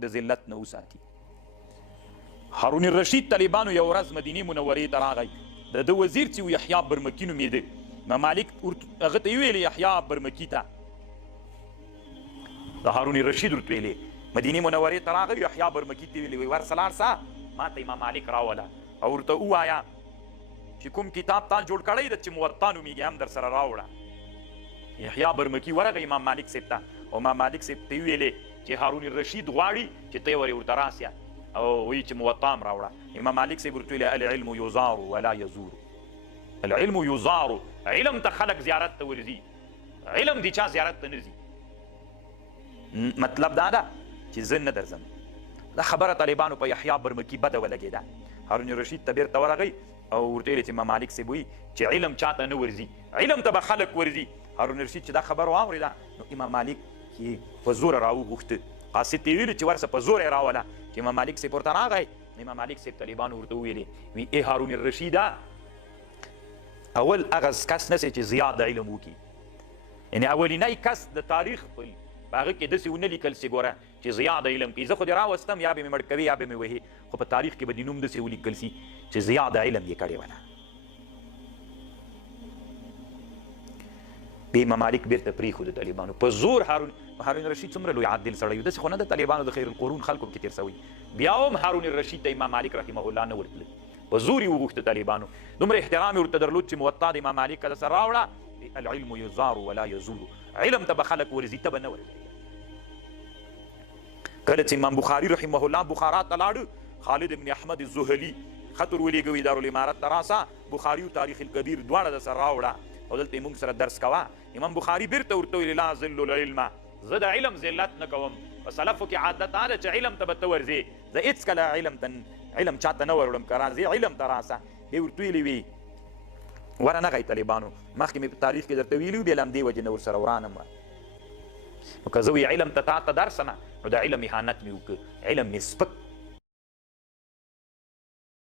د ذلت نه وساتي. هارون الرشید طالبانو یو ورځ مدینې منورې ته راغی. د ده وزیر چې و یحیی برمکي نومېده، امام مالک هغه ته یې ویلې یحیی برمکي ته، د هارون الرشید ورته ویلې مدینې منورې ته راغی، یحیی برمکي ته ویلې وایي ورسه لاړ سه ما ته امام مالک راوله او ورته ووایه چې کوم کتاب تا جوړ کړی ده چې موطا نومېږي هم در سره راوړه. یحیی برمکي ورغی امام مالک صاحب ته او امام مالک صاحب ته ویلې چې هارون الرشید غواړي چې ته یې ورته راسیه او وایي چې موطا هم راوړه. امام مالک صاحب ورته ویلې العلم یزار ولا یزور، العلم یزار، علم ته خلک زیارت ته ورځي، علم د چا زیارت ته نه ځي. مطلب دا ده چې زه نه درځم. دا خبره طالبانو په یحیی برمکي بده ولګېده. هارون الرشید ته بیرته ورغی او ورته ویلې چې امام مالک صاحب وایي چې علم چاته نه ورځي، علم ته به خلک ورځي. هارون الرشید چې دا خبر واورېده نو امام مالک یې په زوره راوغوښته، قاصد ته یې ویلي چې ورسه په زوره یې راوله. چې امام مالک صاحب ورته راغی، امام مالک صاحب طالبانو ورته وویلې وی ای هارون الرشیده، اول هغه کس نسې چې زیات د علم وکړي، یعنې اولینی کس د تاریخ په هغه کې داسې ونه لیکل سي ګوره چې ضیا د علم کوي. زه خو دې راوستم یا به مې مړ کوي یا به مې وهي، خو په تاریخ کې به دې نوم داسې ولیکل سي چې ضیا د علم یې کړې وله. بیا امام مالک بیرته پرېښود طالبانو په زور. هارون الرشید څومره لوی عادل سړی و، داسې خو نه د طالبانو د خیر القرون خلکو کې تېر سوی. بیا هم هارون الرشید ته امام مالک رحمه الله نه ورتلل، په زور یې وغوښته طالبانو. دومره احترام یې ورته درلود چې موطا د امام مالک که سره راوړه العلم یزار ولا یزور، علم ته به خلک ورځي ته به نه ورځي. کله چې امام بخاري رحمه الله بخارا ته لاړه، خالد بن احمد الزهلي خط ورولېږه دارالامارت ته راسه، بخاري او تاریخ الکبیر دواړه د سره راوړه او دلته یې موږ سره درس کوه. امام بخاري بیرته ورته ویلې لا ذل العلم، زه د علم ذلت نه کوم. په سلفو کې عادت دا ده چې علم ته به ته ورځې، زه هېڅکله علم چاته نه وروړم، که راځې علم ته راسه. بیا ورته ویلې وي ورنغی طالبانو، مخکې مې په تاریخ کې درته ویلي وو، بیا له همدې وجې نه ورسره ورانم. نو که زه وی علم ته تا ته درسمه نو د علم اهانت مې وکړه، علم مې سپک